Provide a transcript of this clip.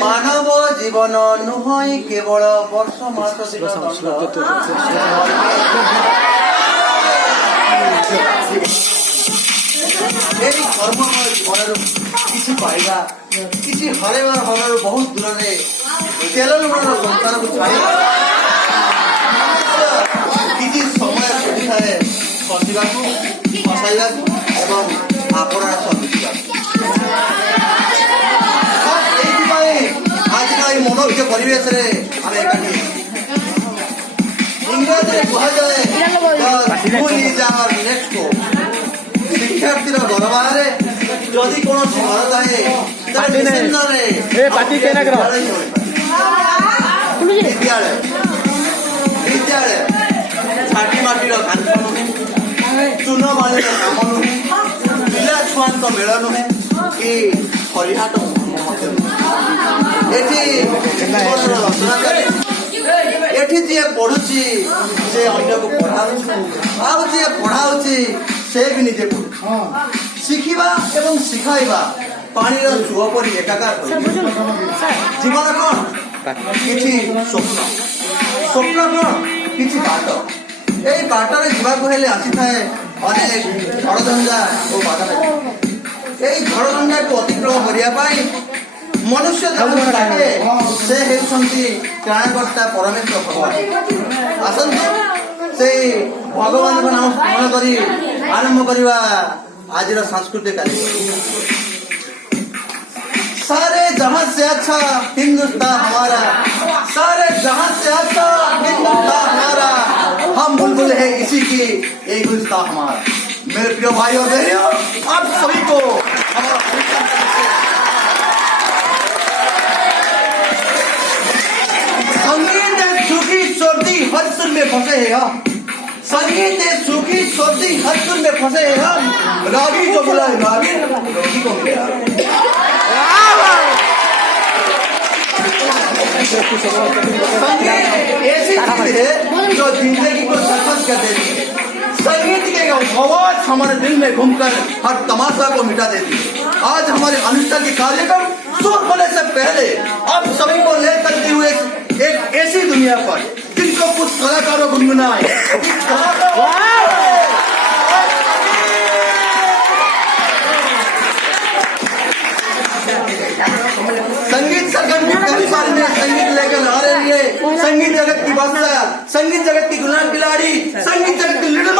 मानव जीवन नुहई केवल वर्ष मास दिन दंड कर्ममय जीवन किसी पाइबा किसी हरेबार हर बहुत दूर में तेल लुण संसार को छाड़ किसी समय सुविधाए फसवा फसाइवा एवं आपना आज मनोविज परिवेश इंग्राजी कहुए शिक्षार्थी दरबार जदि कौन घर थाए विद्यालय विद्यालय छाटी माटीर कांथ नुहे चून बाली काम नुहे पिला छुआ मेल नुहे कि हरिहाट एठी जी पढ़ुची से अन्य को पढ़ाऊ जी पढ़ाऊची से भी निजे शिखा एवं शिखाइबा पानीर चुह पर एकाकार जीवन कौन किसी स्वप्न स्वप्न कौन किसी बाट यही बाटर जावाक हेले आसी थाए अनेक झड़झंझा और बाधा यही झड़झंझा को अतिक्रम करने मनुष्य डाके से त्राणकर्ता परमेश्वर भगवान आसतु से भगवान को नाम स्मरण कर आरंभ करवा आज सांस्कृतिक कार्यक्रम सारे जहां से अच्छा हिंदुस्तान हमारा सारे जहां से अच्छा हिंदुस्तान हमारा हम बुलबुल है इसी की एक हिंदुस्तान हमारा। मेरे प्रिय भाई और बहनों आप सभी को संगीत सूखी सर्दी हर सुर में फंसे हैं हम संगीत सूखी सर्दी हर सुर में फंसे हैं हम रागी जो बोला रागी रोगी को मिला संगीत ऐसी चीज है जो जिंदगी को सरपंच कर देती है। संगीत के आवाज हमारे दिल में घूमकर हर तमाशा को मिटा देती है। आज हमारे अनुष्ठान के कार्यक्रम शुरू होने से पहले आप सभी को ले करते हुए एक ऐसी दुनिया पर जिनको कुछ कलाकारों गुनगुनाए संगीत सरगम की पहली बार में संगीत लेकर आ रही है संगीत जगत की बादशाह संगीत जगत की गुलाम खिलाड़ी संगीत जगत की लिटिल